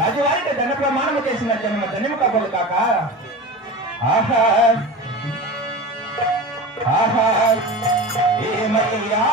రాజువారికి ధన ప్రమాణము చేసిన జన్మ ధన్యము కాబోలు కాక. ఆహా ఆహా ఏమయ్యా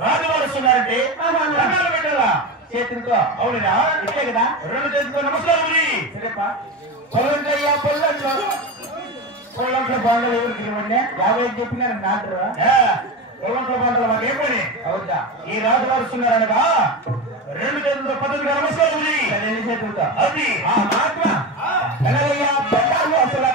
రాజు వస్తున్నారంటే చేతులతో. అవునా? ఇట్లే కదా? రెండు చేతులతో నమస్కారం. సరేపా. పొలంకయ్యా పొల్లంట్లో పొల్లంట్లో బాండలు ఎవరికి ఇవ్వండి? 50 చెప్పినారు నాటు. పొలంట్లో బాండలు మాకు ఏం పని? అవుతా. ఈ రాజు వారుస్తున్నారనగా రెండు చేతులతో పద్ధతిగా నమస్కారం. రెండు చేతులతో. అది ఆ మహాత్మా కనయ్యా పొల్లాలు అసలు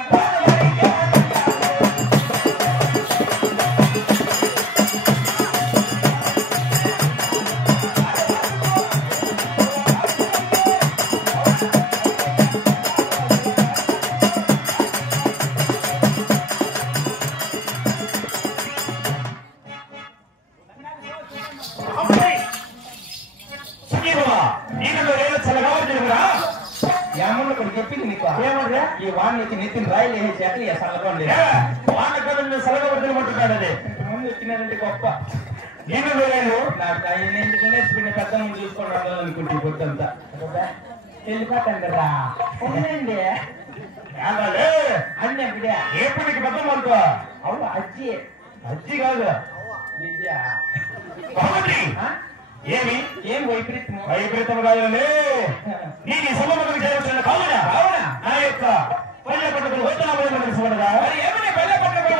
చెప్పింది నీకు ఏమన్నా ఈ వాడిని నెత్తిన రాయలు వేసే అట్లా సలగండి వానకాలంలో సలగబడుతున్నట్టున్నాడు. అది ముందు వచ్చినారంటే గొప్ప నేను వేయాలి. నాకు ఆయన ఎందుకనే పెద్ద ముందు చూసుకొని రావాలి అనుకుంటే పొద్దంతా వెళ్ళిపోతాను కదా ఉండండి అన్నీ అక్కడే ఏపటికి పెద్ద మనకు. అవును అజ్జి అజ్జి కాదు విద్య ఏమి ఏం వైపరీత్యము వైపరీతం కాదులే. నేను ఈ సభకు చేరవచ్చిన కావున అవునా నా యొక్క పల్లె పట్టుకుని వచ్చిన తెలుసుకోవడగా ఏమని పల్లె పట్టుకుని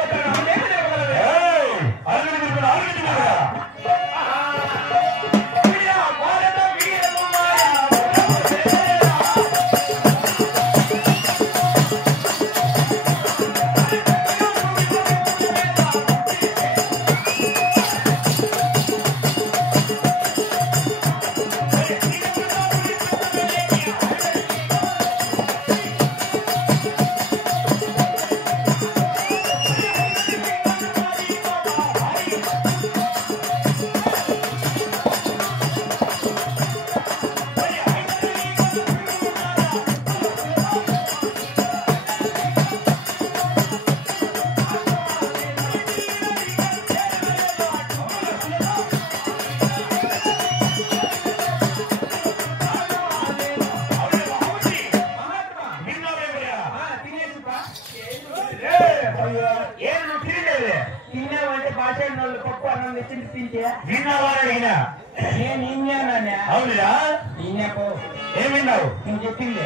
ఏమిన్నావు? నువ్వు చెప్పింది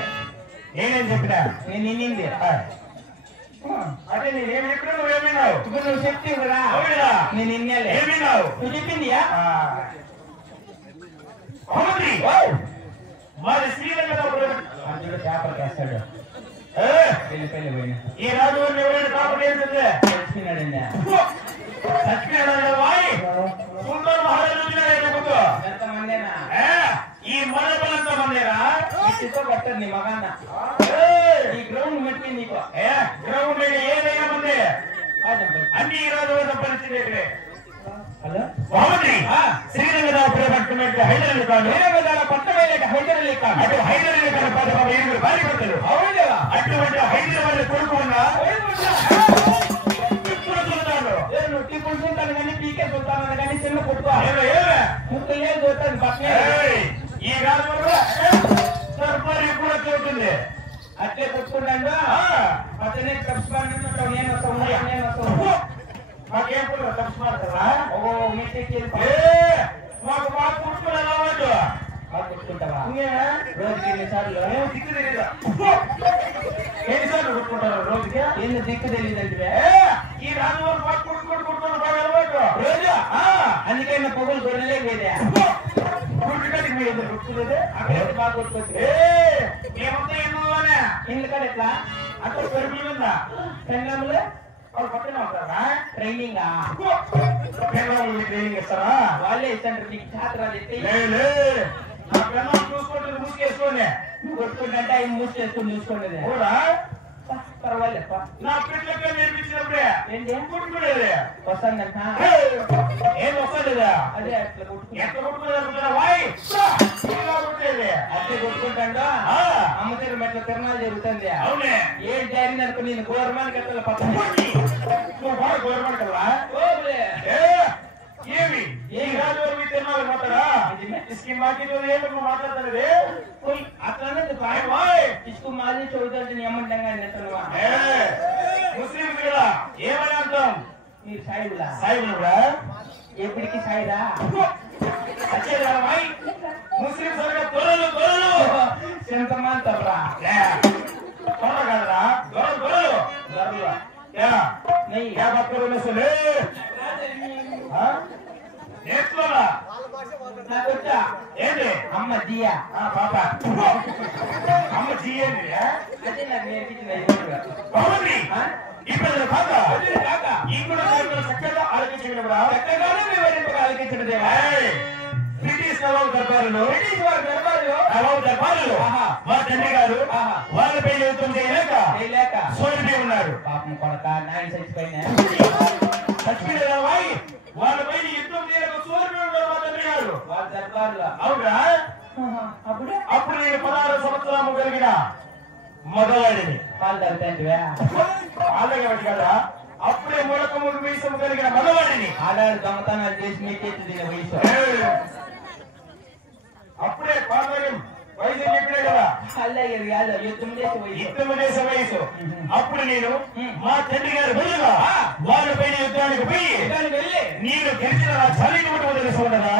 నేనేం చెప్పినా? నేను నిన్నింది అదే నేనేమి చెప్పినా నువ్వేమిన్నావు? ఇప్పుడు నువ్వు చెప్తావు కదా అవునా? నేను నిన్నేలే ఏమిన్నావు? నువ్వు చెప్పింది మరి శ్రీలంక అందులో పేపర్ వేస్తాడు పెళ్లి పోయిన ఈ రాజు ఎవరైనా కాపీ ఏంటంటే చచ్చిపోయినాడండి ఎంతమందేనా ఈ మనపలంతా మందేరా పట్టదు నీ మగాన్న ఈ గ్రౌండ్ మెట్టి నీకు గ్రౌండ్ ఏదైనా మందే అన్ని ఈ రోజు పరిస్థితి హలో బాగుంది. శ్రీరంగ పట్టణం హైదరాబాద్ కాదు హైదరాబాద్ కాదు అటు హైదరాబాద్ భారీ పడతాడు. అవునా అటువంటి హైదరాబాద్ కొడుకు ఉన్నా నువ్వు టిప్పులు చూస్తాను కానీ పీకే చూస్తాను కానీ చిన్న కొట్టుకో ముక్కలే చూస్తాను పక్కనే ఈ రాజు సర్పరి కూడా చూస్తుంది. అట్లే కొట్టుకుంటాను అతనే తప్పుకుంటాను నేను వస్తాను మాకేం కూడా తప్పుమాడతారా? ఓ మెసేజ్ మాకు బాగా కొట్టుకుని అలవాటు. కొట్టుకుంటావా రోజుకి ఎన్నిసార్లు దిక్కు తెలీదా? ఎన్నిసార్లు కొట్టుకుంటారు రోజుకి? ఎన్ని దిక్కు తెలియదంటే ఈ రాజు వారు బాగా కొట్టుకుంటూ బాగా అలవాటు రోజు అందుకే నా పొగలు గొర్రెలే పోయే గుడ్డికి మీరు ఎందుకు కొట్టుకునేది? అక్కడ బాగా కొట్టుకోవచ్చు మేమంతా ఎన్నోనే ఇల్లు కాదు ఎట్లా అక్కడ పెరుగులు ఉందా? సంఘంలో వాళ్ళు పక్కనే ఉంటారా? ట్రైనింగ్ ట్రైనింగ్ ఇస్తారా? వాళ్ళే ఇస్తారు నీకు ఛాత్రాలు ఎత్తి నా పిల్లలు చూసుకుంటుంది ముసుకేసుకొని నువ్వు కొట్టుకుంటే ఆయన మూసేసుకుని చూసుకోండి కూడా పర్వాలేదు నా పిల్లలకి నేర్పించినప్పుడే ఏంటి కొట్టుకునేది వస్తానంట ఏం వస్తలేదా? అదే అట్లా కొట్టుకుంటా ఎట్లా కొట్టుకునేది వాయి కొట్టేది అట్లే కొట్టుకుంటాడు అమ్మతీరు మెట్ల తిరణాలు జరుగుతుంది అవునే ఏం జరిగింది అనుకో నేను గవర్నమెంట్ కట్టాలి పక్కన నువ్వు బాగా గవర్నమెంట్ కదా ఏమి ఏ రాజు వారు తిన్నావు మాట్లాడా స్కీమ్ మాకి ఏమి మాట్లాడతారు అట్లానే ఇసుకు మాది చదువుతుంటే ఏమంటాం ముస్లిం కూడా ఏమని అంటాం మీరు సాయిబులా సాయిబులు కూడా ఎప్పటికి సాయిరా వచ్చేదా ముస్లిం సరిగా దొరలు దొరలు చింతమంతరా దొర కదరా దొరలు దొరలు దొరలు क्या बात करो मैं सुने నేర్చుకోరా నాకు వచ్చా ఏంటి అమ్మ జియా పాప అమ్మ జీయండి అదే నాకు నేర్పించింది బాగుంది ఇప్పుడు కాదా ఇప్పుడు చక్కగా ఆలోచించగలరా చక్కగానే వివరింపగా ఆలోచించడం బ్రిటిష్ నవాబు దర్బారులో బ్రిటిష్ వారి దర్బారులో నవాబు దర్బారులో మా తండ్రి గారు వాళ్ళపై యుద్ధం చేయలేక సోరిపోయి ఉన్నారు పాపం కొడక నాయన చచ్చిపోయినా చచ్చిపోయిన వాళ్ళపై యుద్ధం చేయలేక సోరిపోయి ఉన్నారు మా తండ్రి గారు వాళ్ళ దర్బారులో అవునా అప్పుడు నేను 16 సంవత్సరాలు కలిగిన మగవాడిని పాలు తగ్గుతాంటివా అలాగే కదా అప్పుడే మూలకముడు వయసు కలిగిన మగవాడిని ఆడాడు దొంగతనాలు చేసి మీ చేతి తినే వయసు అప్పుడే పాల్గొని వయసు చెప్పినా కదా అలాగే కాదు యుద్ధం చేసి వయసు యుద్ధం చేసే వయసు అప్పుడు నేను మా తండ్రి గారి బదులుగా వాళ్ళపైన యుద్ధానికి పోయి వెళ్ళి నేను గెలిచిన నా చల్లిని తెలుసుకుంటారా